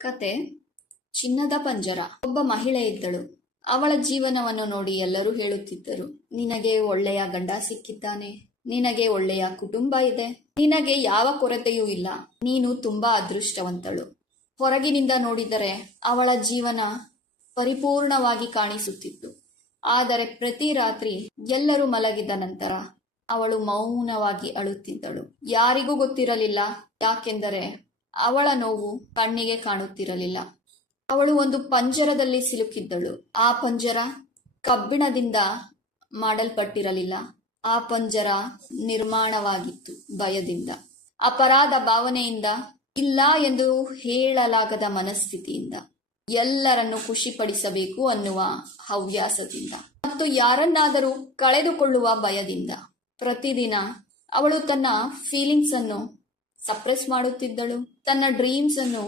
ಕತೆ ಚಿನ್ನದ ಪಂಜರ. ಒಬ್ಬ ಮಹಿಳೆ ಇದ್ದಳು. ಅವಳ ಜೀವನವನ್ನು ನೋಡಿ ಎಲ್ಲರೂ ಹೇಳುತ್ತಿದ್ದರು, ನಿನಗೆ ಒಳ್ಳೆಯ ಗಂಡ ಸಿಕ್ಕಿದ್ದಾನೆ, ನಿನಗೆ ಒಳ್ಳೆಯ ಕುಟುಂಬ ಇದೆ, ನಿನಗೆ ಯಾವ ಕೊರತೆಯೂ ಇಲ್ಲ, ನೀನು ತುಂಬಾ ಅದೃಷ್ಟವಂತಳು. ಹೊರಗಿನಿಂದ ನೋಡಿದರೆ ಅವಳ ಜೀವನ ಪರಿಪೂರ್ಣವಾಗಿ ಕಾಣಿಸುತ್ತಿತ್ತು. ಆದರೆ ಪ್ರತಿ ರಾತ್ರಿ ಎಲ್ಲರೂ ಮಲಗಿದ ನಂತರ ಅವಳು ಮೌನವಾಗಿ ಅಳುತ್ತಿದ್ದಳು. ಯಾರಿಗೂ ಗೊತ್ತಿರಲಿಲ್ಲ, ಯಾಕೆಂದರೆ ಅವಳ ನೋವು ಕಣ್ಣಿಗೆ ಕಾಣುತ್ತಿರಲಿಲ್ಲ. ಅವಳು ಒಂದು ಪಂಜರದಲ್ಲಿ ಸಿಲುಕಿದ್ದಳು. ಆ ಪಂಜರ ಕಬ್ಬಿಣದಿಂದ ಮಾಡಲ್ಪಟ್ಟಿರಲಿಲ್ಲ. ಆ ಪಂಜರ ನಿರ್ಮಾಣವಾಗಿತ್ತು ಭಯದಿಂದ, ಅಪರಾಧ ಭಾವನೆಯಿಂದ, ಇಲ್ಲ ಎಂದು ಹೇಳಲಾಗದ ಮನಸ್ಥಿತಿಯಿಂದ, ಎಲ್ಲರನ್ನು ಖುಷಿಪಡಿಸಬೇಕು ಅನ್ನುವ ಹವ್ಯಾಸದಿಂದ ಮತ್ತು ಯಾರನ್ನಾದರೂ ಕಳೆದುಕೊಳ್ಳುವ ಭಯದಿಂದ. ಪ್ರತಿದಿನ ಅವಳು ತನ್ನ ಫೀಲಿಂಗ್ಸ್ ಅನ್ನು ಸಪ್ರೆಸ್ ಮಾಡುತ್ತಿದ್ದಳು, ತನ್ನ ಡ್ರೀಮ್ಸ್ ಅನ್ನು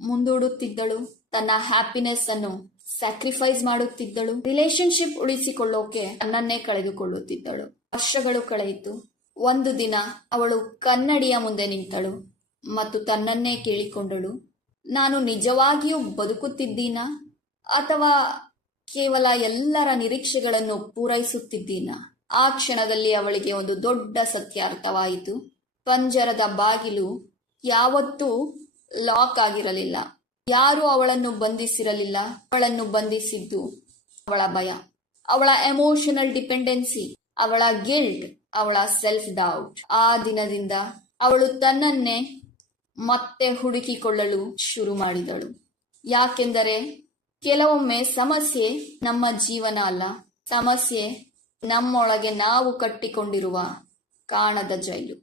ಮುಂದೂಡುತ್ತಿದ್ದಳು, ತನ್ನ ಹ್ಯಾಪಿನೆಸ್ ಅನ್ನು ಸ್ಯಾಕ್ರಿಫೈಸ್ ಮಾಡುತ್ತಿದ್ದಳು. ರಿಲೇಶನ್ಶಿಪ್ ಉಳಿಸಿಕೊಳ್ಳೋಕೆ ತನ್ನನ್ನೇ ಕಳೆದುಕೊಳ್ಳುತ್ತಿದ್ದಳು. ವರ್ಷಗಳು ಕಳೆಯಿತು. ಒಂದು ದಿನ ಅವಳು ಕನ್ನಡಿಯ ಮುಂದೆ ನಿಂತಳು ಮತ್ತು ತನ್ನನ್ನೇ ಕೇಳಿಕೊಂಡಳು, ನಾನು ನಿಜವಾಗಿಯೂ ಬದುಕುತ್ತಿದ್ದೀನಾ ಅಥವಾ ಕೇವಲ ಎಲ್ಲರ ನಿರೀಕ್ಷೆಗಳನ್ನು ಪೂರೈಸುತ್ತಿದ್ದೀನಾ? ಆ ಕ್ಷಣದಲ್ಲಿ ಅವಳಿಗೆ ಒಂದು ದೊಡ್ಡ ಸತ್ಯ ಅರ್ಥವಾಯಿತು. ಪಂಜರದ ಬಾಗಿಲು ಯಾವತ್ತೂ ಲಾಕ್ ಆಗಿರಲಿಲ್ಲ. ಯಾರೂ ಅವಳನ್ನು ಬಂಧಿಸಿರಲಿಲ್ಲ. ಅವಳನ್ನು ಬಂಧಿಸಿದ್ದು ಅವಳ ಭಯ, ಅವಳ ಎಮೋಷನಲ್ ಡಿಪೆಂಡೆನ್ಸಿ, ಅವಳ ಗಿಲ್ಟ್, ಅವಳ ಸೆಲ್ಫ್ ಡೌಟ್. ಆ ದಿನದಿಂದ ಅವಳು ತನ್ನನ್ನೇ ಮತ್ತೆ ಹುಡುಕಿಕೊಳ್ಳಲು ಶುರು ಮಾಡಿದಳು. ಯಾಕೆಂದರೆ ಕೆಲವೊಮ್ಮೆ ಸಮಸ್ಯೆ ನಮ್ಮ ಜೀವನ ಅಲ್ಲ, ಸಮಸ್ಯೆ ನಮ್ಮೊಳಗೆ ನಾವು ಕಟ್ಟಿಕೊಂಡಿರುವ ಕಾಣದ ಜೈಲು.